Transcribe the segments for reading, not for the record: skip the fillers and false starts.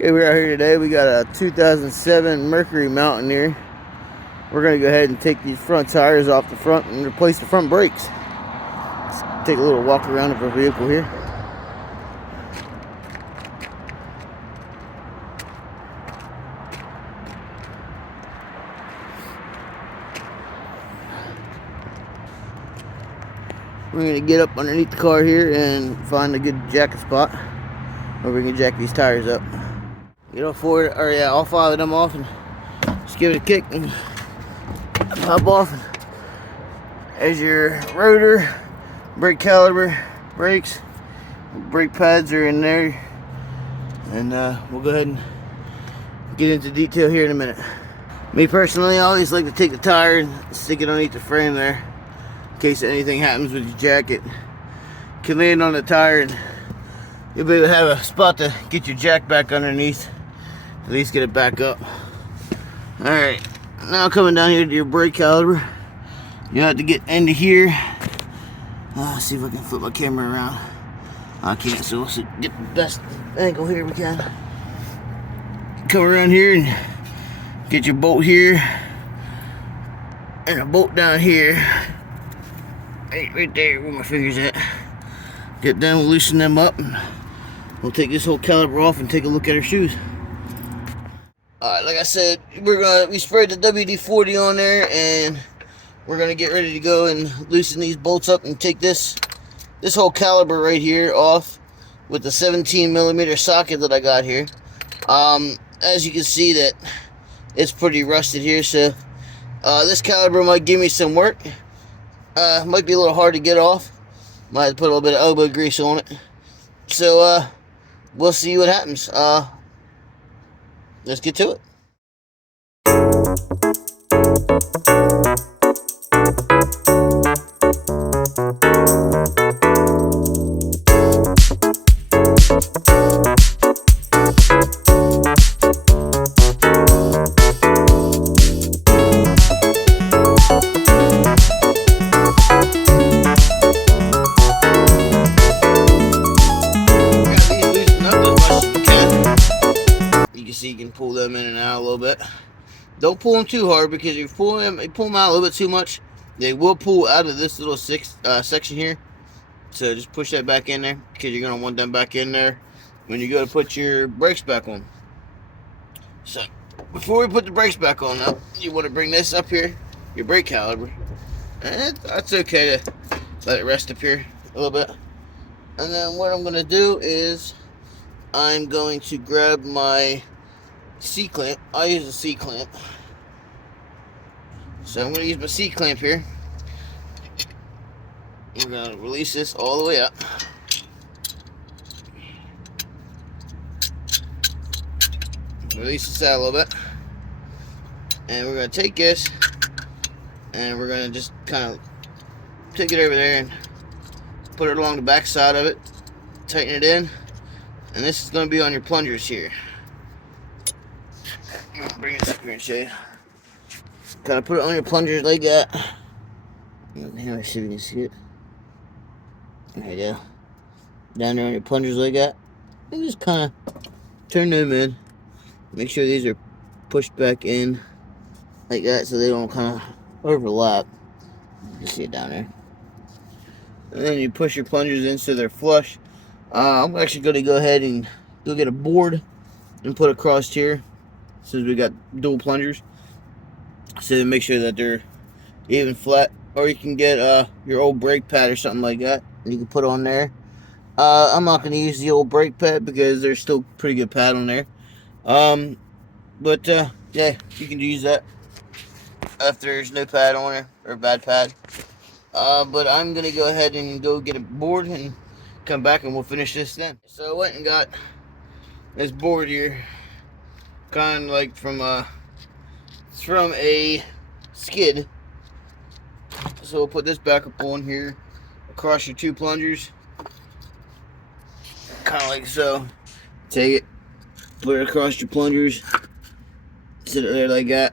Okay, we're out here today. We got a 2007 Mercury Mountaineer. We're going to go ahead and take these front tires off the front and replace the front brakes. Let's take a little walk around of our vehicle here. We're going to get up underneath the car here and find a good jacking spot where we can jack these tires up. Get all four, or yeah, all five of them off and just give it a kick and pop off. As your rotor, brake caliper, brakes, brake pads are in there, and we'll go ahead and get into detail here in a minute. Me personally, I always like to take the tire and stick it underneath the frame there in case anything happens with your jack. It can land on the tire and you'll be able to have a spot to get your jack back underneath, at least get it back up. Alright, now coming down here to your brake caliper, you have to get into here. See if I can flip my camera around. I can't, so let's get the best angle here we can. Come around here and get your bolt here and a bolt down here. Right there where my finger's at. Get them, loosen them up, and we'll take this whole caliper off and take a look at our shoes. Alright, like I said, we sprayed the WD-40 on there, and we're gonna get ready to go and loosen these bolts up and take this whole caliper right here off with the 17mm socket that I got here. As you can see, that it's pretty rusted here, so this caliper might give me some work. Might be a little hard to get off. Might have to put a little bit of elbow grease on it. So we'll see what happens. Let's get to it. You can pull them in and out a little bit. Don't pull them too hard, because if you pull them out a little bit too much, they will pull out of this little section here. So just push that back in there, because you're going to want them back in there when you go to put your brakes back on. So before we put the brakes back on, though, you want to bring this up here, your brake caliper, and that's okay to let it rest up here a little bit. And then what I'm going to do is I'm going to grab my C-clamp. I use a C-clamp. So I'm going to use my C-clamp here. We're going to release this all the way up. Release this out a little bit. And we're going to take this and we're going to just kind of take it over there and put it along the back side of it. Tighten it in. And this is going to be on your plungers here. Bring this up here and show you. Kind of put it on your plungers like that. Here, see if you can see it. There you go. Down there on your plungers like that. And just kind of turn them in. Make sure these are pushed back in like that so they don't kind of overlap. You can see it down there. And then you push your plungers in so they're flush. I'm actually going to go ahead and go get a board and put across here, since we got dual plungers, so make sure that they're even flat. Or you can get your old brake pad or something like that, and you can put on there. I'm not going to use the old brake pad because there's still pretty good pad on there. But yeah, you can use that if there's no pad on there, or bad pad. But I'm going to go ahead and go get a board and come back and we'll finish this then. So I went and got this board here, kind of like it's from a skid. So we'll put this back up on here across your two plungers, kind of like so. Take it, put it across your plungers, sit it there like that,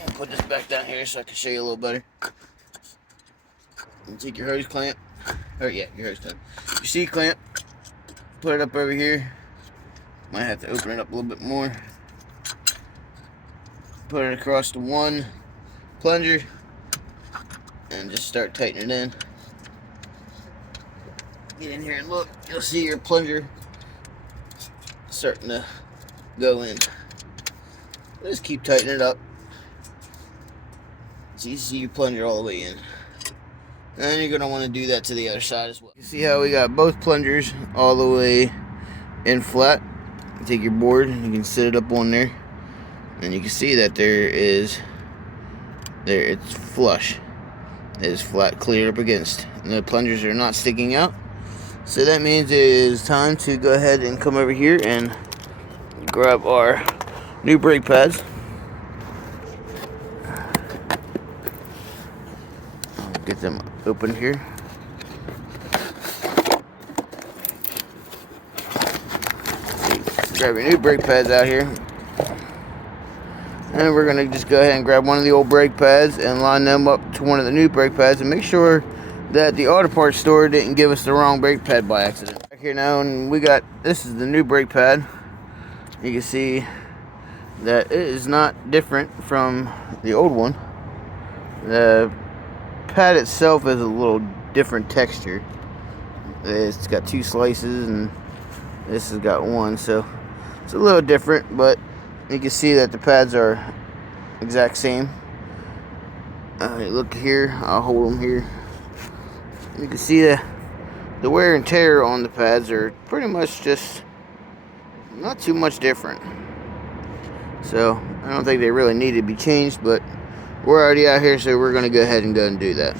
and put this back down here so I can show you a little better. And take your hose clamp, or yeah, your hose clamp, your C clamp, put it up over here, Might have to open it up a little bit more. Put it across the one plunger and just start tightening it in. Get in here and look. You'll see your plunger starting to go in. Just keep tightening it up. So you see your plunger all the way in. And you're going to want to do that to the other side as well. You see how we got both plungers all the way in flat. You take your board and you can set it up on there. And you can see that it's flush. It is flat, clear up against. And the plungers are not sticking out. So that means it is time to go ahead and come over here and grab our new brake pads. I'll get them open here. Grab your new brake pads out here. And we're going to just go ahead and grab one of the old brake pads and line them up to one of the new brake pads and make sure that the auto parts store didn't give us the wrong brake pad by accident. Back here now, and this is the new brake pad. You can see that it is not different from the old one. The pad itself is a little different texture. It's got two slices and this has got one, so it's a little different, but you can see that the pads are exact same. Look here, I'll hold them here. You can see the wear and tear on the pads are pretty much just not too much different. So I don't think they really need to be changed, but we're already out here, so we're going to go ahead and do that.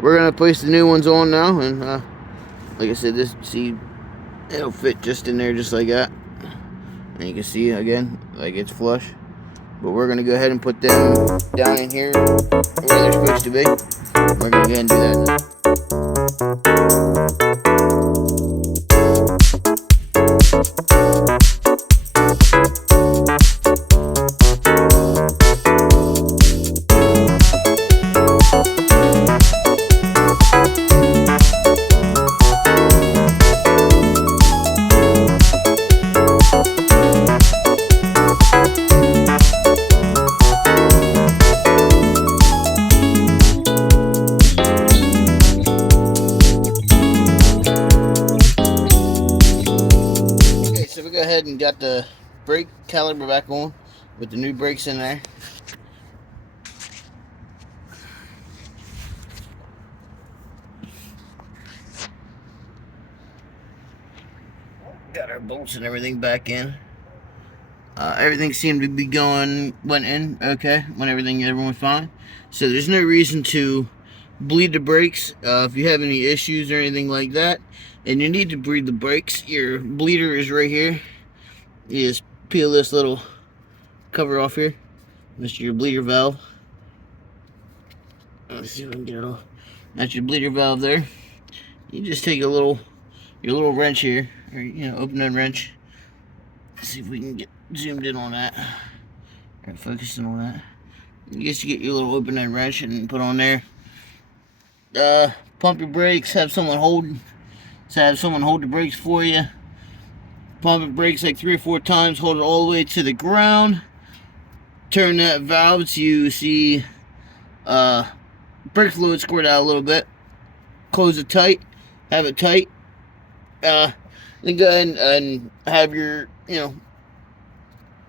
We're going to place the new ones on now, and like I said, it'll fit just in there just like that. And you can see again, like it's flush. But we're going to go ahead and put them down in here where they're supposed to be. We're going to go ahead and do that now. Go ahead and got the brake caliper back on with the new brakes in there. Got our bolts and everything back in. Everything seemed to be went in okay when everyone was fine. So there's no reason to bleed the brakes. If you have any issues or anything like that and you need to bleed the brakes, your bleeder is right here. You just peel this little cover off here. This is your bleeder valve. Let's see if we can get it off. That's your bleeder valve there. You just take your little wrench here, or open-end wrench. Let's see if we can get zoomed in on that. Or focusing on that. You just get your little open-end wrench and put on there. Pump your brakes. Have someone hold the brakes for you. Pump your brakes like 3 or 4 times. Hold it all the way to the ground. Turn that valve so you see brake fluid squirt out a little bit. Close it tight. Have it tight. Then go ahead and have your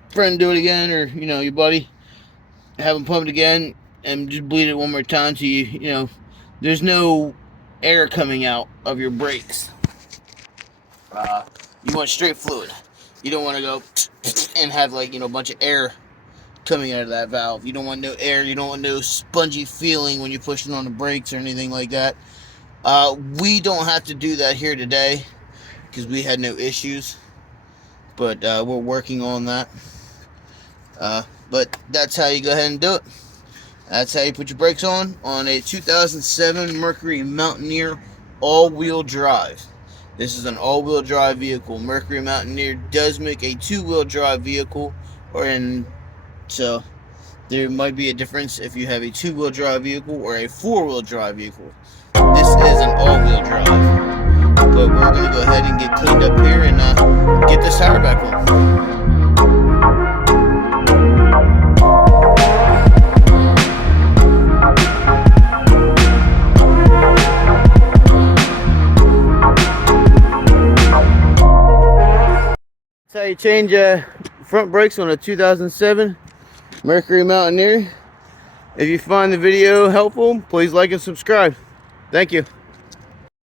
friend do it again, or your buddy. Have them pump it again and just bleed it one more time so there's no air coming out of your brakes. You want straight fluid. You don't want to go and have a bunch of air coming out of that valve. You don't want no air. You don't want no spongy feeling when you're pushing on the brakes or anything like that. We don't have to do that here today because we had no issues. But we're working on that. But that's how you go ahead and do it. That's how you put your brakes on a 2007 Mercury Mountaineer all-wheel drive. This is an all-wheel drive vehicle. Mercury Mountaineer does make a 2-wheel drive vehicle, so there might be a difference if you have a 2-wheel drive vehicle or a 4-wheel drive vehicle. This is an all-wheel drive. But we're going to go ahead and get cleaned up here and get this tire back on. That's how you change front brakes on a 2007 Mercury Mountaineer. If you find the video helpful, please like and subscribe. Thank you.